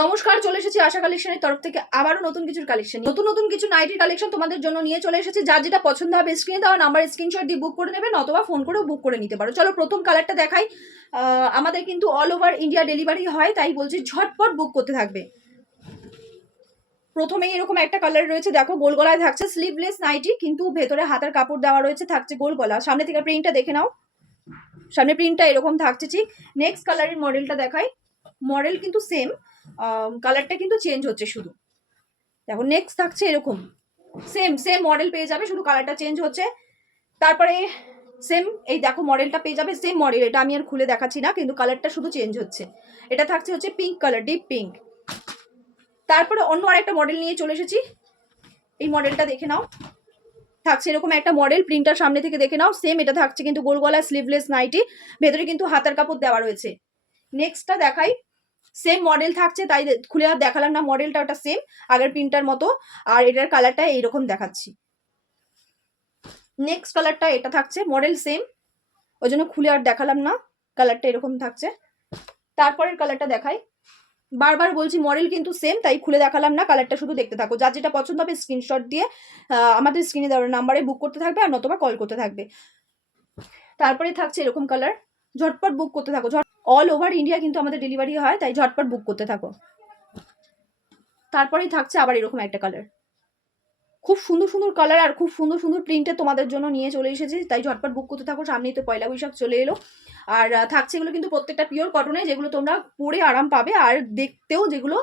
নমস্কার, চলে এসেছি আশা কালেকশনের তরফ থেকে আবারও নতুন কিছুর কালেকশন, নতুন কিছু নাইটির কালেকশন তোমাদের জন্য নিয়ে চলে এসেছি। যার যেটা পছন্দ হবে স্ক্রিনে দেওয়া নাম্বার স্ক্রিনশট দিয়ে বুক করে নেবেন, অথবা ফোন করেও বুক করে নিতে পারো। চলো প্রথম কালারটা দেখাই। আমাদের কিন্তু অল ওভার ইন্ডিয়া ডেলিভারি হয়, তাই বলছি ঝটপট বুক করতে থাকবে। প্রথমেই এরকম একটা কালার রয়েছে, দেখো গোল গলায় থাকছে, স্লিভলেস নাইটি, কিন্তু ভেতরে হাতের কাপড় দেওয়া রয়েছে, থাকছে গোল গলা। সামনে থেকে প্রিন্টটা দেখে নাও, সামনে প্রিন্টটা এরকম থাকছে। ঠিক নেক্সট কালারের মডেলটা দেখাই। মডেল কিন্তু সেম, কালারটা কিন্তু চেঞ্জ হচ্ছে শুধু। দেখো নেক্সট থাকছে এরকম, সেম সেম মডেল পেয়ে যাবে, শুধু কালারটা চেঞ্জ হচ্ছে। তারপরে সেম এই দেখো মডেলটা পেয়ে যাবে, সেম মডেল, এটা আমি আর খুলে দেখাচ্ছি না, কিন্তু কালারটা শুধু চেঞ্জ হচ্ছে। এটা থাকছে হচ্ছে পিঙ্ক কালার, ডিপ পিঙ্ক। তারপরে অন্য আরেকটা মডেল নিয়ে চলে এসেছি, এই মডেলটা দেখে নাও, থাকছে এরকম একটা মডেল, প্রিন্টার সামনে থেকে দেখে নাও, সেম। এটা থাকছে কিন্তু গোল গলা স্লিভলেস নাইটি, ভেতরে কিন্তু হাতার কাপড় দেওয়া রয়েছে। নেক্সটটা দেখাই, সেম মডেল থাকছে, তাই খুলে আর দেখালাম না, মডেলটা ওটা সেম আগের প্রিন্টার মতো, আর এটার কালারটা এইরকম দেখাচ্ছি। নেক্সট কালারটা এটা থাকছে, মডেল সেম, ওই জন্য খুলে আর দেখালাম না, কালারটা এরকম থাকছে। তারপরের কালারটা দেখাই, বারবার বলছি মডেল কিন্তু সেম, তাই খুলে দেখালাম না, কালারটা শুধু দেখতে থাকো। যার যেটা পছন্দ হবে স্ক্রিনশট দিয়ে আমাদের স্ক্রিনে দেওয়ার নাম্বারে বুক করতে থাকবে, আর নতুবা কল করতে থাকবে। তারপরে থাকছে এরকম কালার, ঝটপট বুক করতে থাকো। অল ওভার ইন্ডিয়া কিন্তু আমাদের ডেলিভারি হয়, তাই ঝটপট বুক করতে থাকো। তারপরেই থাকছে আবার এরকম একটা কালার, খুব সুন্দর সুন্দর কালার আর খুব সুন্দর সুন্দর প্রিন্টে তোমাদের জন্য নিয়ে চলে এসেছি, তাই ঝটপট বুক করতে থাকো। সামনেই তো পয়লা বৈশাখ চলে এলো, আর থাকছে এগুলো কিন্তু প্রত্যেকটা পিওর কটনে, যেগুলো তোমরা পরে আরাম পাবে, আর দেখতেও যেগুলো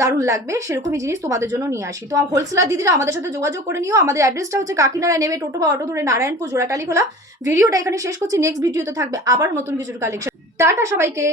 দারুণ লাগবে, সেরকমই জিনিস তোমাদের জন্য নিয়ে আসি। তো হোলসেলার দিদিরা আমাদের সাথে যোগাযোগ করে নিও। আমাদের অ্যাড্রেসটা হচ্ছে কাকিনাড়া, নেবে টোটো বা অটো ধরে নারায়ণপুর জোড়াটালি খোলা। ভিডিওটা এখানে শেষ করছি, নেক্সট ভিডিওতে থাকবে আবার নতুন কিছুর কালেকশন। টাটা সবাইকে।